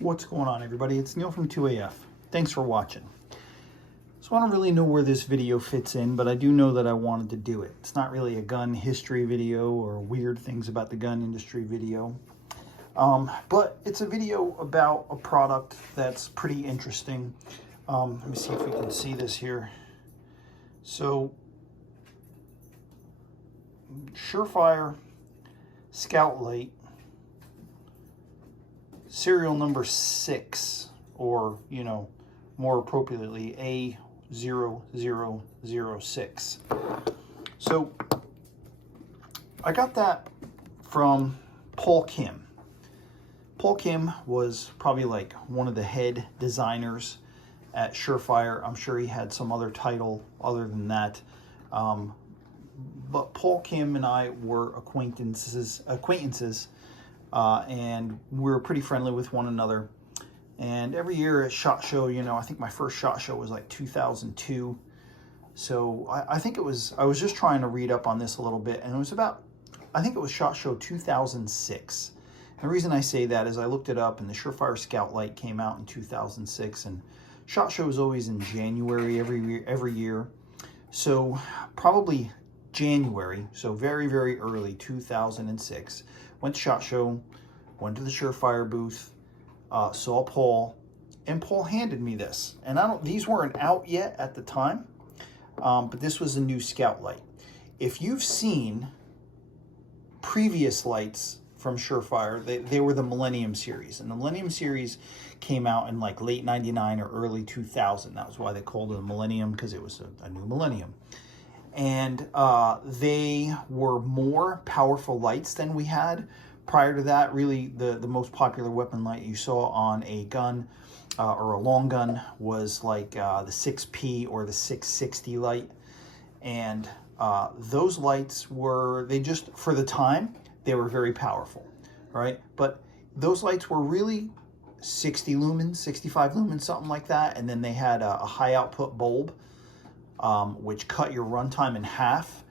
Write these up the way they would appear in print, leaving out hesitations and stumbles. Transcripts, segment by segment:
What's going on, everybody? It's Neil from 2AF. Thanks for watching. So I don't really know where this video fits in, but I do know that I wanted to do it. It's not really a gun history video or weird things about the gun industry video. But it's a video about a product that's pretty interesting. Let me see if we can see this here. So, Surefire Scoutlight, serial number 6, or, you know, more appropriately, A0006. So, I got that from Paul Kim. Paul Kim was probably like one of the head designers at Surefire. I'm sure he had some other title other than that. But Paul Kim and I were acquaintances, and we were pretty friendly with one another. And every year at SHOT Show, you know, I think my first SHOT Show was like 2002. So I think it was, I was just trying to read up on this a little bit, and it was about, I think it was SHOT Show 2006. And the reason I say that is I looked it up, and the Surefire Scoutlight came out in 2006, and SHOT Show is always in January every year. So probably January, so very, very early 2006, went to SHOT Show, went to the Surefire booth, saw Paul, and Paul handed me this. And these weren't out yet at the time, but this was a new Scoutlight. If you've seen previous lights from Surefire, they were the Millennium series, and the Millennium series came out in like late 99 or early 2000. That was why they called it a Millennium, because it was a new Millennium. And they were more powerful lights than we had prior to that. Really, the most popular weapon light you saw on a gun or a long gun was like the 6P or the 660 light. And those lights were, they just, for the time, they were very powerful, right? But those lights were really 60 lumens, 65 lumens, something like that. And then they had a high output bulb, which cut your runtime in half,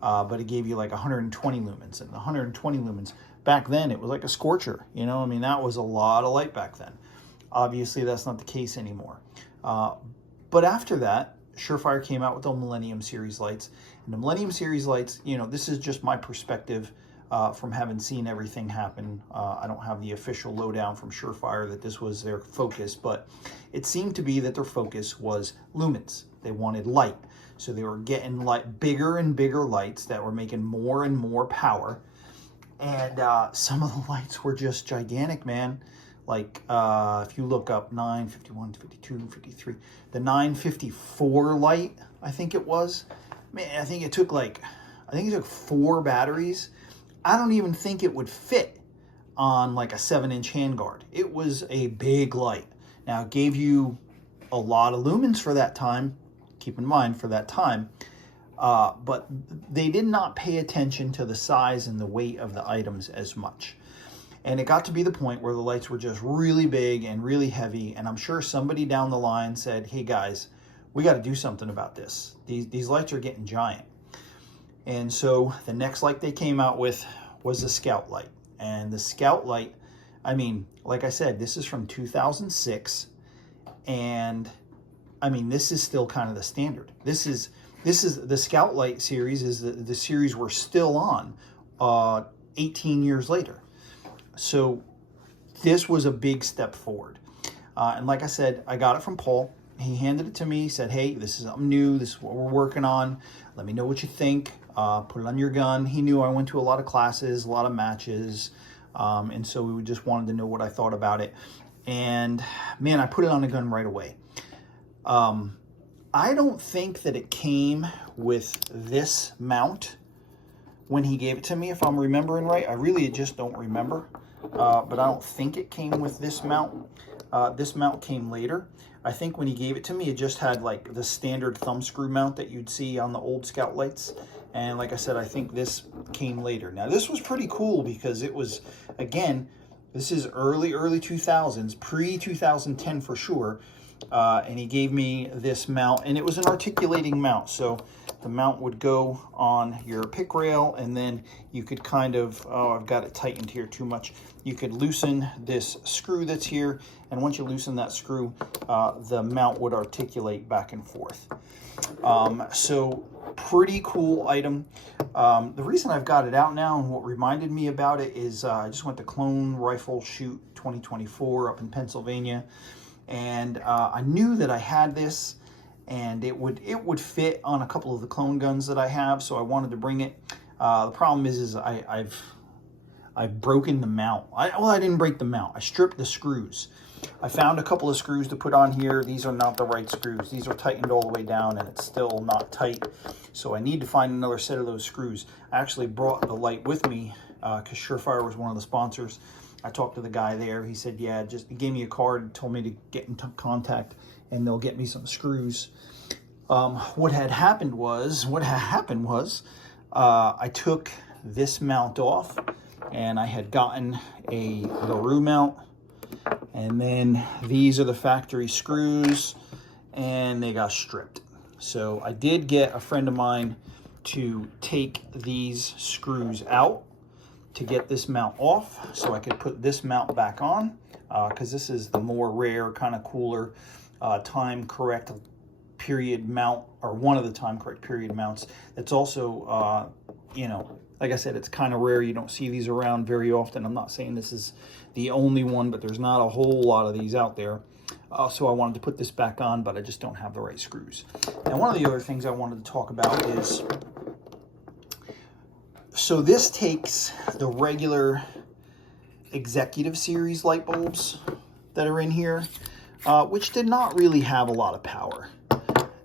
but it gave you like 120 lumens. And the 120 lumens, back then, it was like a scorcher. You know, I mean, that was a lot of light back then. Obviously, that's not the case anymore. But after that, Surefire came out with the Millennium Series lights. And the Millennium Series lights, you know, this is just my perspective from having seen everything happen. I don't have the official lowdown from Surefire that this was their focus, but it seemed to be that their focus was lumens. They wanted light. So they were getting like bigger and bigger lights that were making more and more power. And some of the lights were just gigantic, man. Like if you look up 9, 51, 52, 53, the 954 light, I think it was. Man, I think it took 4 batteries. I don't even think it would fit on like a 7-inch handguard. It was a big light. Now, it gave you a lot of lumens for that time. Keep in mind, for that time. But they did not pay attention to the size and the weight of the items as much. And it got to be the point where the lights were just really big and really heavy. And I'm sure somebody down the line said, hey guys, we got to do something about this. These lights are getting giant. And so the next light they came out with was the Scoutlight. And the Scoutlight, I mean, like I said, this is from 2006. And I mean, this is still kind of the standard. This is the Scoutlight series is the series we're still on 18 years later. So this was a big step forward. And like I said, I got it from Paul. He handed it to me. He said, hey, this is something new. This is what we're working on. Let me know what you think. Put it on your gun. He knew I went to a lot of classes, a lot of matches. And so we just wanted to know what I thought about it. And man, I put it on a gun right away. I don't think that it came with this mount when he gave it to me, if I'm remembering right. I really just don't remember. But I don't think it came with this mount. This mount came later. I think when he gave it to me, it just had like the standard thumb screw mount that you'd see on the old Scoutlights. And like I said, I think this came later. Now, this was pretty cool because it was, again, this is early 2000s, pre-2010 for sure. And he gave me this mount, and it was an articulating mount. So the mount would go on your pick rail, and then you could kind of, oh, I've got it tightened here too much. You could loosen this screw that's here, and once you loosen that screw, the mount would articulate back and forth. So pretty cool item. The reason I've got it out now, and what reminded me about it, is I just went to Clone Rifle Shoot 2024 up in Pennsylvania, and I knew that I had this, and it would fit on a couple of the clone guns that I have, so I wanted to bring it. The problem is I've broken the mount. Well, I didn't break the mount. I stripped the screws. I found a couple of screws to put on here. These are not the right screws. These are tightened all the way down, and it's still not tight. So I need to find another set of those screws. I actually brought the light with me because Surefire was one of the sponsors. I talked to the guy there. He said, yeah, he gave me a card, told me to get in contact, and they'll get me some screws. What had happened was I took this mount off, and I had gotten a LaRue mount, and then these are the factory screws, and they got stripped. So I did get a friend of mine to take these screws out to get this mount off, so I could put this mount back on, because this is the more rare, kind of cooler, time correct period mount, or one of the time correct period mounts. It's also, you know, like I said, it's kind of rare. You don't see these around very often. I'm not saying this is the only one, but there's not a whole lot of these out there. So I wanted to put this back on, but I just don't have the right screws. And one of the other things I wanted to talk about is, so this takes the regular executive series light bulbs that are in here, which did not really have a lot of power.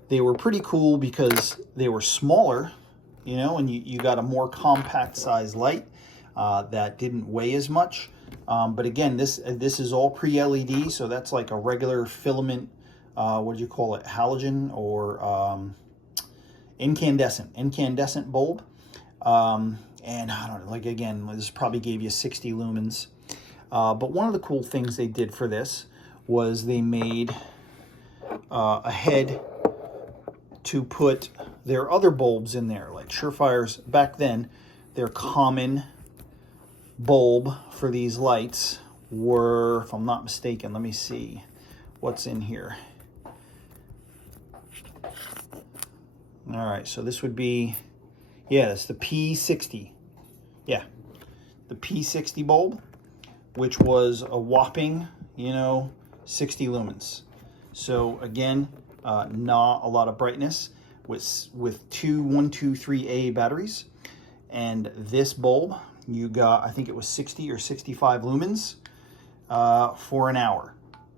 They were pretty cool because they were smaller, you know, and you got a more compact size light that didn't weigh as much. But again, this is all pre-LED, so that's like a regular filament, what do you call it, halogen or incandescent bulb. And I don't know, like, again, this probably gave you 60 lumens. But one of the cool things they did for this was they made a head to put their other bulbs in there. Like Surefire's, back then, their common bulb for these lights were, if I'm not mistaken, let me see what's in here. All right, so this would be, yeah, it's the P60. Yeah, the P60 bulb, which was a whopping, you know, 60 lumens. So again, not a lot of brightness, with two 123A batteries. And this bulb, you got, I think it was 60 or 65 lumens for an hour.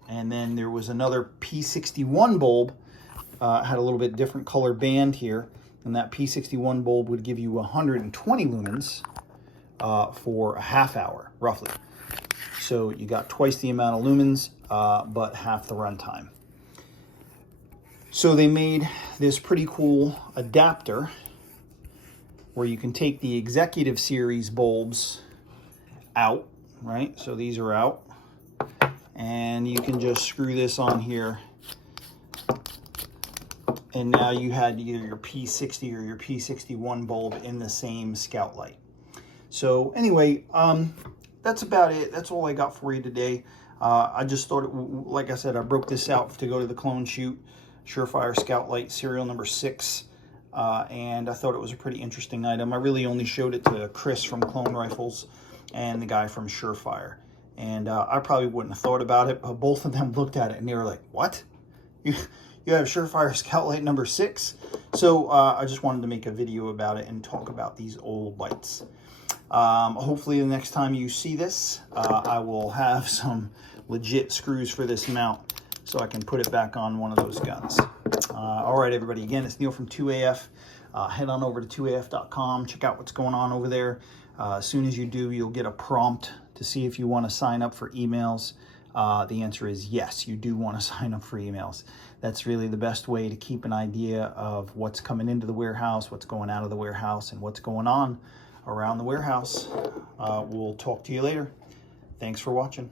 And then there was another P61 bulb, had a little bit different color band here, and that P61 bulb would give you 120 lumens for a half hour, roughly. So you got twice the amount of lumens, but half the runtime. So they made this pretty cool adapter where you can take the executive series bulbs out, right? So these are out, and you can just screw this on here, and now you had either your P60 or your P61 bulb in the same Scoutlight. So anyway, that's about it. That's all I got for you today. I just thought, like I said, I broke this out to go to the clone shoot, Surefire Scoutlight serial number 6. And I thought it was a pretty interesting item. I really only showed it to Chris from Clone Rifles and the guy from Surefire. And I probably wouldn't have thought about it, but both of them looked at it and they were like, what? You have Surefire Scoutlight number 6? So I just wanted to make a video about it and talk about these old lights. Hopefully the next time you see this, I will have some legit screws for this mount so I can put it back on one of those guns. All right, everybody. Again, it's Neil from 2AF. Head on over to 2AF.com. Check out what's going on over there. As soon as you do, you'll get a prompt to see if you want to sign up for emails. The answer is yes, you do want to sign up for emails. That's really the best way to keep an idea of what's coming into the warehouse, what's going out of the warehouse, and what's going on around the warehouse. We'll talk to you later. Thanks for watching.